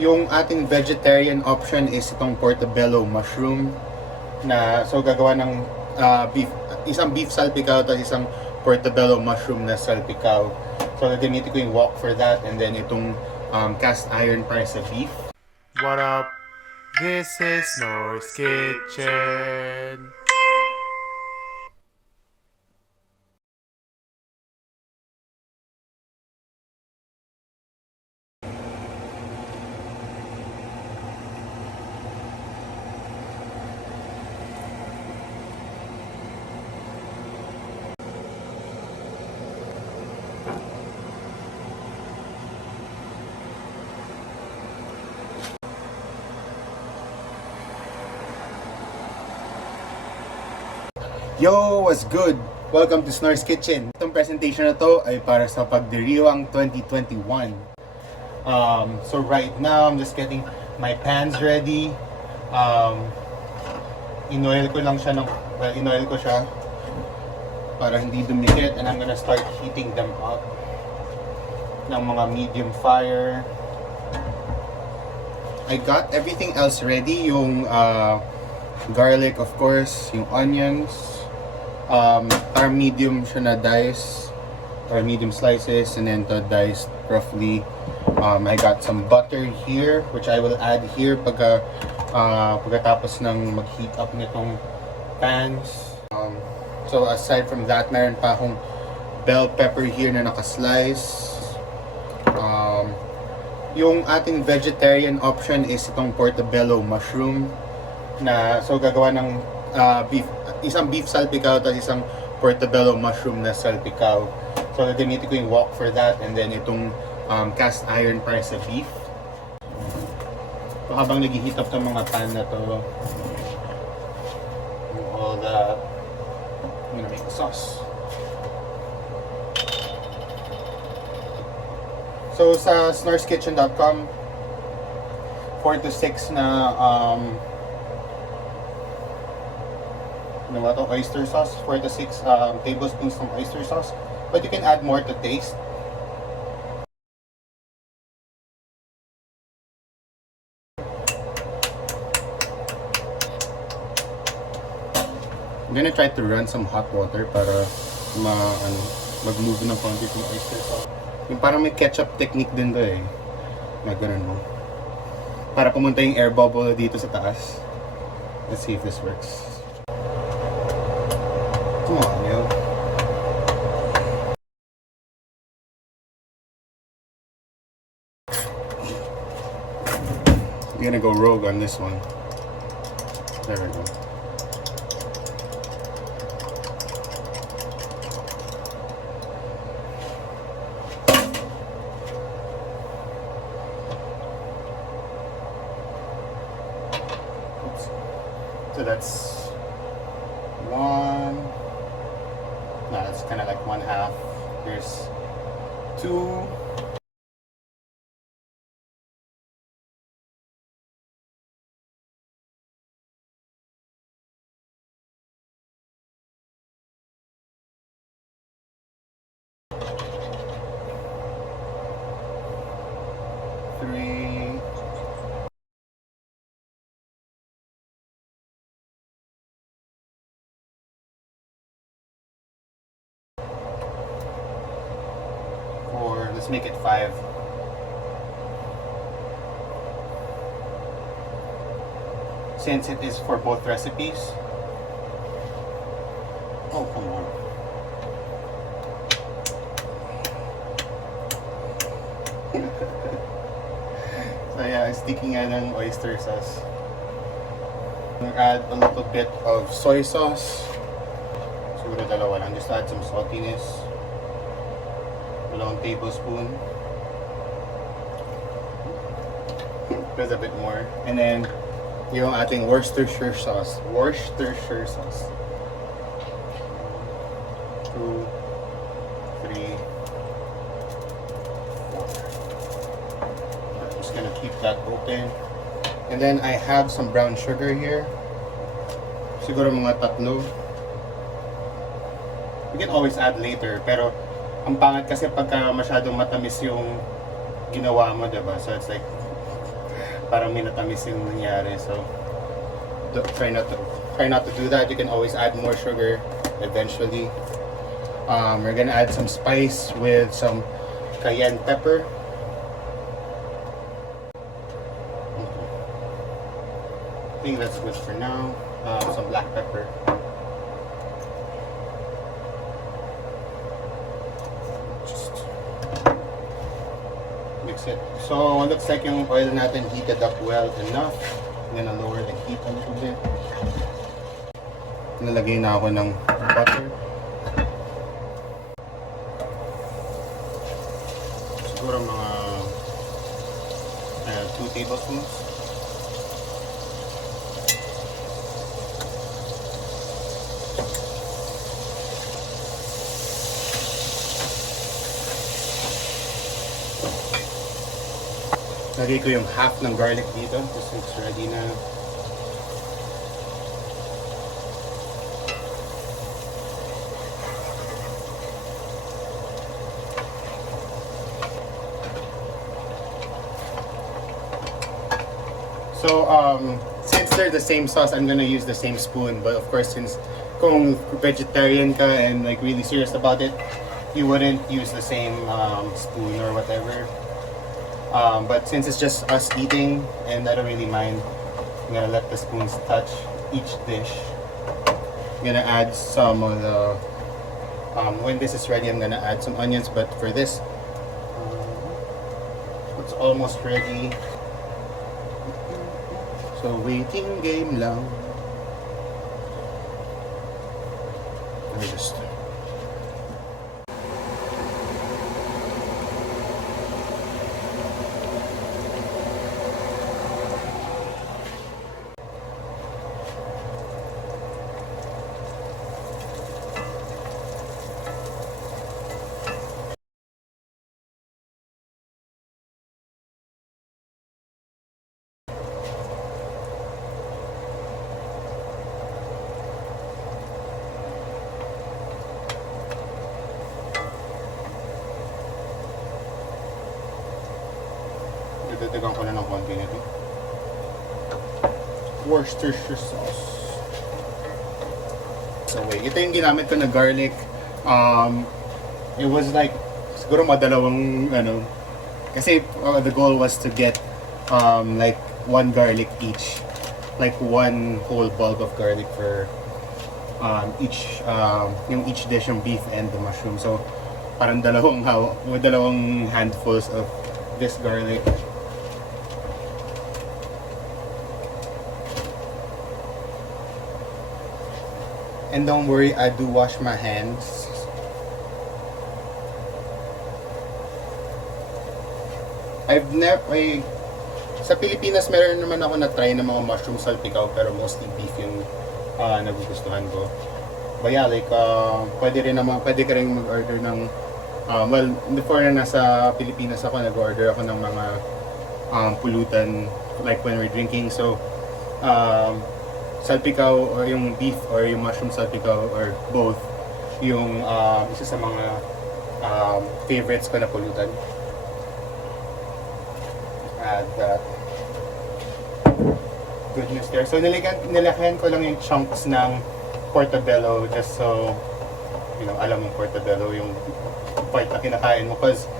Yung ating vegetarian option is itong portobello mushroom na so gagawa ng isang beef salpicao at isang portobello mushroom na salpicao. So gagamitin ko yung wok for that, and then itong cast iron para sa beef. What up? This is Nor's Kitchen. Yo! What's good? Welcome to Snor's Kitchen. Itong presentation na to ay para sa pagdiriwang 2021. So right now, I'm just getting my pans ready. Inoil ko lang siya inoil ko siya para hindi dumikit, and I'm gonna start heating them up ng mga medium fire. I got everything else ready, yung garlic of course, yung onions, are medium siya na dice or medium slices, and then to diced roughly. I got some butter here which I will add here pagkatapos ng mag-heat up nitong pans. So aside from that, meron pa akong bell pepper here na nakaslice. Yung ating vegetarian option is itong portobello mushroom na so gagawa ng isang beef salpicao at isang portobello mushroom na salpicao. So gagamitin ko yung wok for that, and then itong cast iron para sa beef. So habang nag-heat up ng mga pan na to, all that, I'm gonna make the sauce. So sa snorskitchen.com, 4 to 6 na oyster sauce, 4 to 6 tablespoons ng oyster sauce, but you can add more to taste. I'm gonna try to run some hot water para mag-move ng konti yung oyster sauce. Yung parang may ketchup technique din to eh. Na ganun mo. Para pumunta yung air bubble dito sa taas. Let's see if this works. Come on, yo. I'm gonna go rogue on this one. There we go. So that's one. No, that's kind of like 1/2. There's 2. Three. 4. Let's make it 5. Since it is for both recipes. Oh, come on. So yeah, sticking nga ng oyster sauce. I'm gonna add a little bit of soy sauce. Siguro dalawa lang, just add some saltiness. 1 tablespoon. There's a bit more. And then yung ating Worcestershire sauce. 2, 3, 4. I'm just gonna keep that open. And then I have some brown sugar here. Siguro mga 3. We can always add later, pero ang pangit kasi pagka masyadong matamis yung ginawa mo, diba? So it's like Parang minatamis yung nangyari. So, try not to do that. You can always add more sugar eventually. We're gonna add some spice with some cayenne pepper. I think that's good for now. Some black pepper. Just mix it. So, looks like yung oil natin heated up well enough. I'm gonna lower the heat a little bit. Nalagay na ako ng butter. Siguro mga 2 tablespoons. Lagay ko yung half ng garlic dito kasi it's ready na. So, since they're the same sauce, I'm gonna use the same spoon. But of course, since kung vegetarian ka and like really serious about it, you wouldn't use the same spoon or whatever. But since it's just us eating, and I don't really mind, I'm gonna let the spoons touch each dish. I'm gonna add some of the, when this is ready, I'm gonna add some onions, but for this, it's almost ready. So waiting game lang. Let me just... Dagdagan ko na ng konti nito. Worcestershire sauce. So wait, ito yung ginamit ko na garlic. It was like, siguro madalawang, kasi the goal was to get like 1 garlic each. Like 1 whole bulb of garlic for each dish, yung beef and the mushroom. So parang dalawang handfuls of this garlic. And don't worry, I do wash my hands. Sa Pilipinas meron naman ako na-try ng mga mushroom salpicao, pero mostly beef yung nagugustuhan ko. But yeah, like pwede ka rin mag-order ng well, before na nasa Pilipinas ako, nag-order ako ng mga pulutan like when we're drinking. So salpicao or yung beef or yung mushroom salpicao or both yung isa sa mga favorites ko na pulutan. Add that goodness there. So nilagyan ko lang yung chunks ng portobello just so alam mo portobello yung part na kinakain mo, because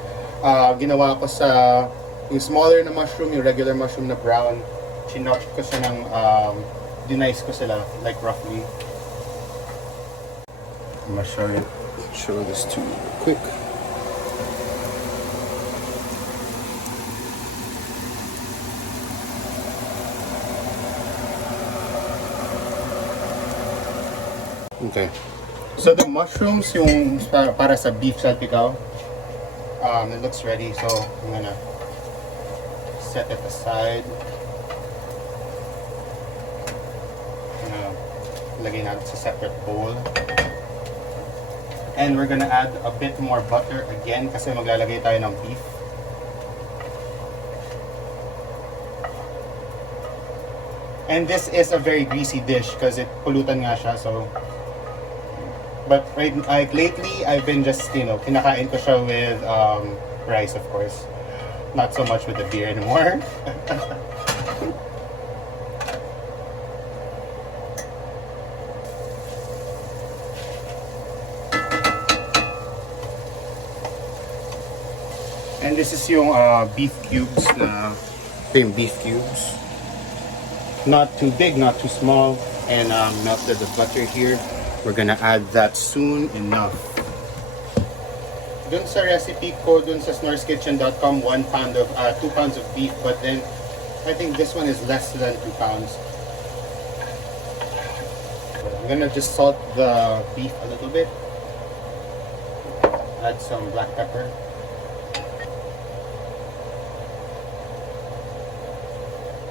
ginawa ko sa yung smaller na mushroom, yung regular mushroom na brown, chinop ko siya ng dinice ko sila, like roughly. I'm gonna show this to you real quick. Okay. So the mushrooms, yung para sa beef salpicao, it looks ready. So I'm gonna set it aside. Lagay natin sa separate bowl. And we're gonna add a bit more butter again kasi maglalagay tayo ng beef. And this is a very greasy dish because pulutan nga siya, so but lately I've been just kinakain ko siya with rice, of course, not so much with the beer anymore. And this is yung beef cubes na yung beef cubes. Not too big, not too small. And melted the butter here. We're gonna add that soon enough. Dun sa recipe ko, dun sa snorskitchen.com, 2 pounds of beef, but then I think this one is less than 2 pounds. So I'm gonna just salt the beef a little bit. Add some black pepper.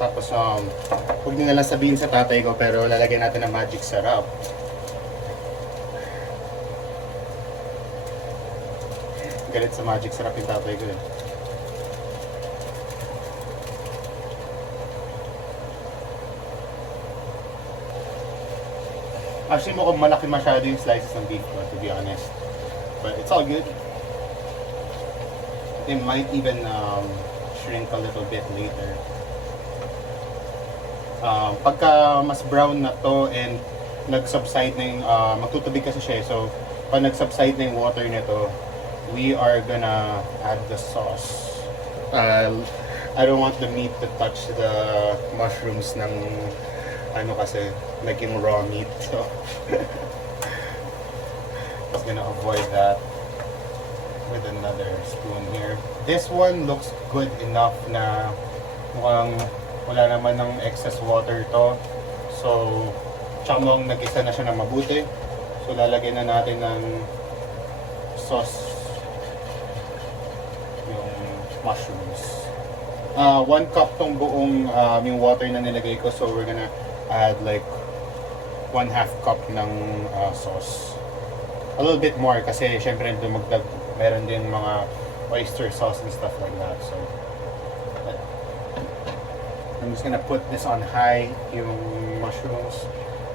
Tapos huwag nyo nalang sabihin sa tatay ko, pero lalagyan natin ng magic sarap. Galit sa magic sarap yung tatay ko eh. Actually mukhang malaki masyado yung slices ng beef ko, to be honest. But it's all good. It might even shrink a little bit later. Pagka mas brown na to and nag-subside na yung, magtutubig kasi siya, so pag nag-subside na yung water nito, we are gonna add the sauce. I don't want the meat to touch the mushrooms ng ano kasi, like yung raw meat, so just gonna avoid that with another spoon here. This one looks good enough na mukhang wala naman ng excess water to, so chamong nag-isa na siya ng mabuti, so lalagyan na natin ng sauce yung mushrooms. 1 cup tong buong yung water na nilagay ko, so we're gonna add like 1/2 cup ng sauce. A little bit more kasi syempre dumagdag, meron din mga oyster sauce and stuff like that. So I'm just gonna put this on high, yung mushrooms,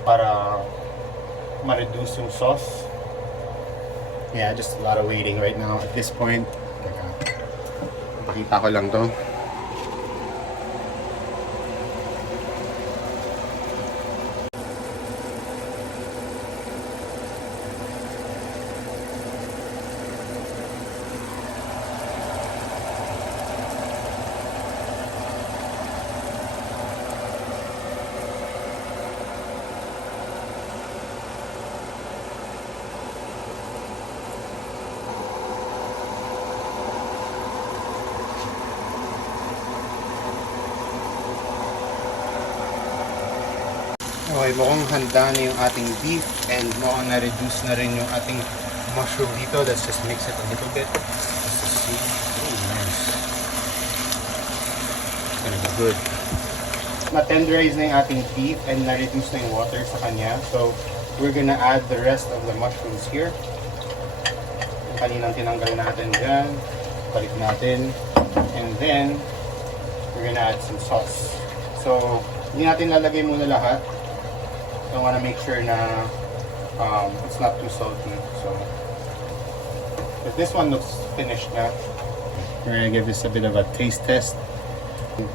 para ma-reduce yung sauce. Yeah, just a lot of waiting right now at this point. Pakita ko lang to. Okay, mukhang handa na yung ating beef and mukhang na-reduce na rin yung ating mushroom dito. Let's just mix it a little bit. Let's just see. Oh, nice. It's gonna be good. Na-tenderize na yung ating beef and na-reduce na yung water sa kanya. So, we're gonna add the rest of the mushrooms here. Yung kaninang tinanggal natin dyan. Balik natin. And then, we're gonna add some sauce. So, hindi natin lalagay muna lahat. I want to make sure na it's not too salty. So, but this one looks finished na. We're gonna give this a bit of a taste test.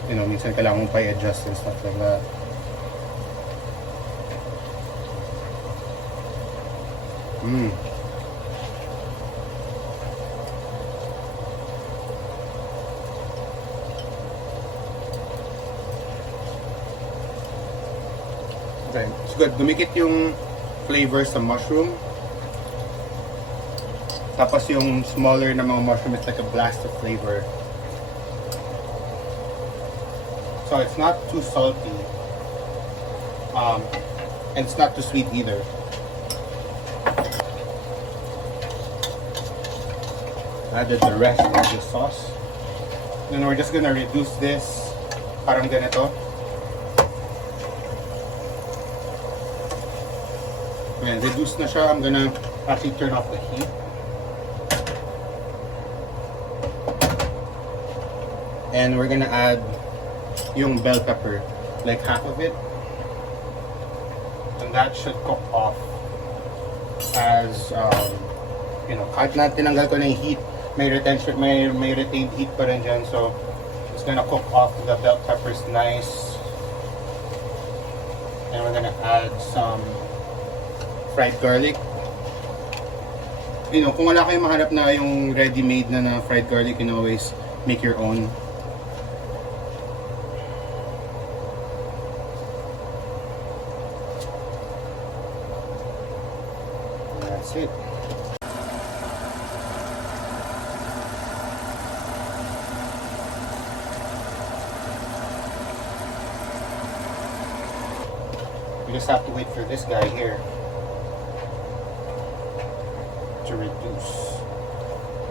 You know, minsan kailangan mong pa-adjust and stuff like that. Okay, it's good. Dumikit yung flavor sa mushroom. Tapos yung smaller na mga mushroom, it's like a blast of flavor. So it's not too salty. And it's not too sweet either. Added the rest of the sauce. Then we're just gonna reduce this parang ganito. When reduced na siya, I'm gonna actually turn off the heat. And we're gonna add yung bell pepper, like half of it. And that should cook off as, you know, kahit na tinanggal ko na yung heat, may retention, may retained heat pa rin dyan. So, it's gonna cook off the bell peppers nice. And we're gonna add some fried garlic. You know, kung wala kayong mahanap na yung ready-made na fried garlic, you can always make your own. That's it. We just have to wait for this guy here to reduce.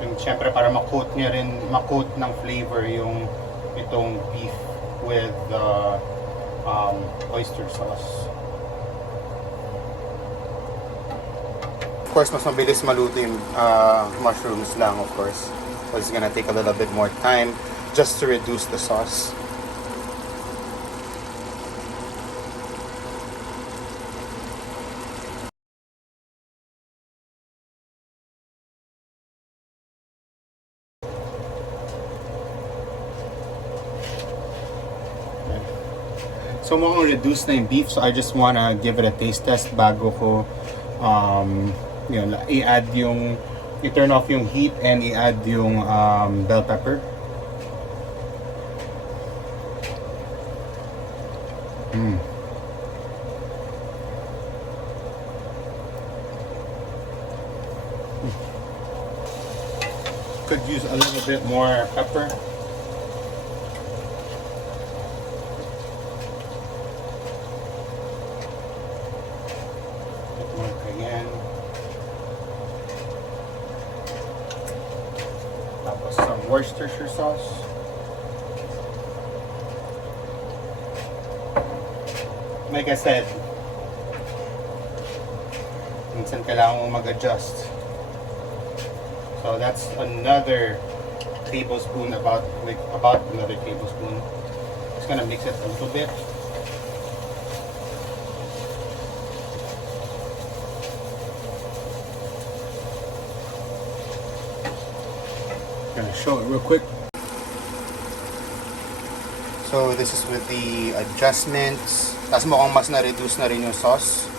And syempre para ma-coat niya rin, ma-coat ng flavor yung itong beef with oyster sauce. Of course, mas mabilis maluto yung mushrooms lang, of course. So it's gonna take a little bit more time just to reduce the sauce. So mukhang reduce na yung beef, so I just wanna give it a taste test bago ko yun, i-add yung, i-turn off yung heat and i-add yung bell pepper. Could use a little bit more pepper. Tapos some Worcestershire sauce. Like I said, minsan kailangan mong mag-adjust. So that's another tablespoon, about another tablespoon. Just gonna mix it a little bit. Gonna show it real quick. So this is with the adjustments. Tapos mukhang mas na-reduce na rin yung sauce.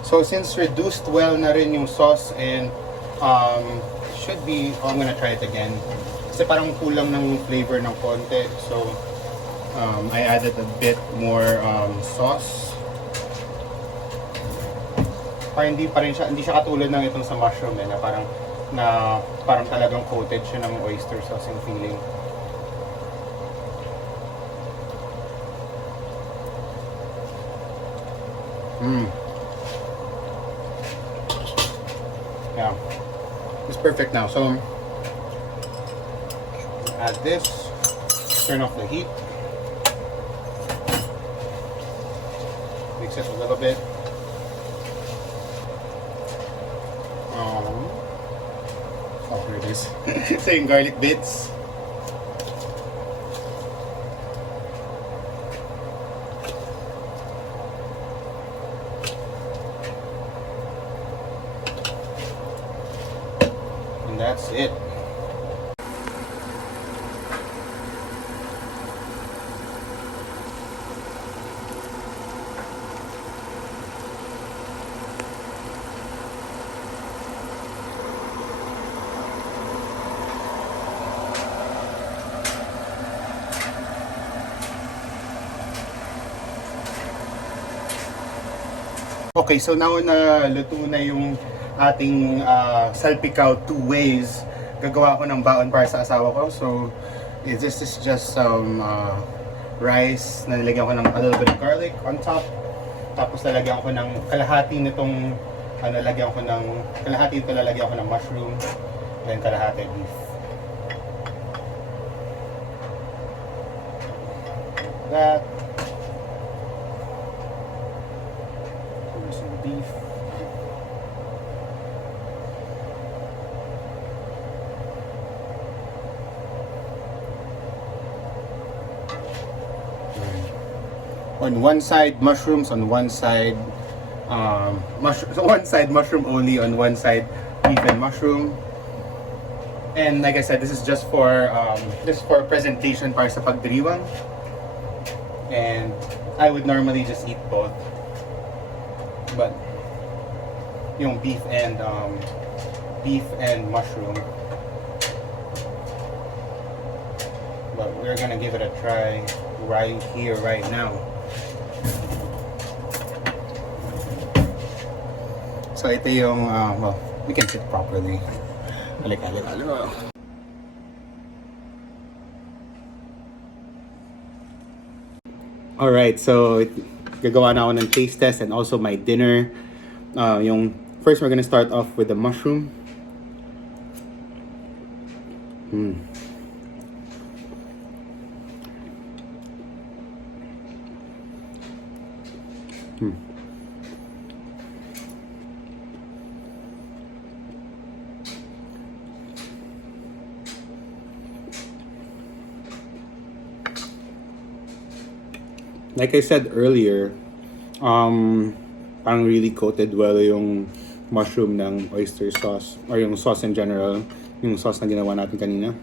So since reduced well na rin yung sauce and should be, I'm gonna try it again. Kasi parang kulang ng flavor ng konti. So I added a bit more sauce. Parang hindi siya katulad ng itong sa mushroom na parang talagang coated siya ng oyster sauce yung feeling. Yeah, it's perfect now. So add this, turn off the heat, mix it a little bit. Oh, here it is. So yung garlic bits. And that's it. Okay, so now na luto na yung ating salpicao 2 ways. Gagawa ko ng baon para sa asawa ko. So this is just some rice na nilagyan ko ng a little bit of garlic on top. Tapos lalagyan ko ng kalahati nitong kalahati ito lalagyan ko ng mushroom, then kalahati beef. That some beef. On one side mushrooms, on one side one side mushroom only, on one side beef and mushroom. And like I said, this is just for presentation para sa pagdiriwang. And I would normally just eat both. But yung beef and mushroom, but we're gonna give it a try right here, right now. So ito yung, well, we can sit properly. Alik. Alright, so gagawa na ako ng taste test and also my dinner. First, we're gonna start off with the mushroom. Like I said earlier, parang really coated well yung mushroom ng oyster sauce or yung sauce in general, yung sauce na ginawa natin kanina.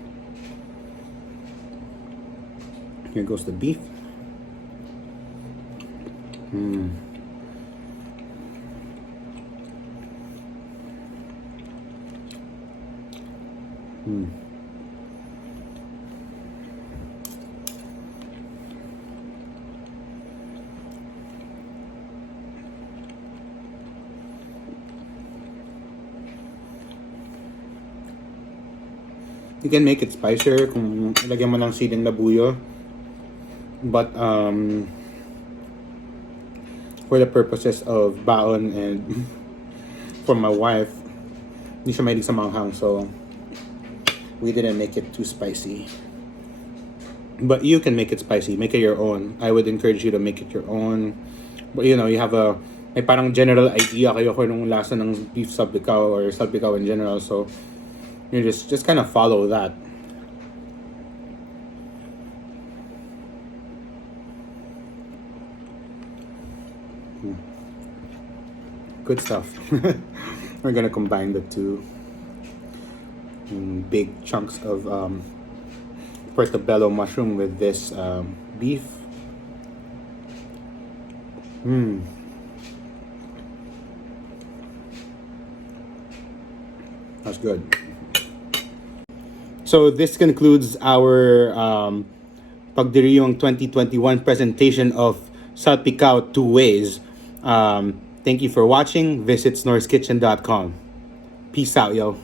Here goes the beef. You can make it spicier kung ilagyan mo ng siling labuyo. But for the purposes of baon and for my wife, hindi siya mahilig sa manghang, so we didn't make it too spicy. But you can make it spicy, make it your own. I would encourage you to make it your own. But you know, you have may parang general idea kayo kung anong lasa ng beef salpicao or salpicao in general, so you just kind of follow that. Good stuff. We're gonna combine the two. Big chunks of portobello mushroom with this beef. That's good. So this concludes our Pagdiriwang 2021 presentation of Salpicao 2 ways. Thank you for watching. Visit snorskitchen.com. Peace out, yo.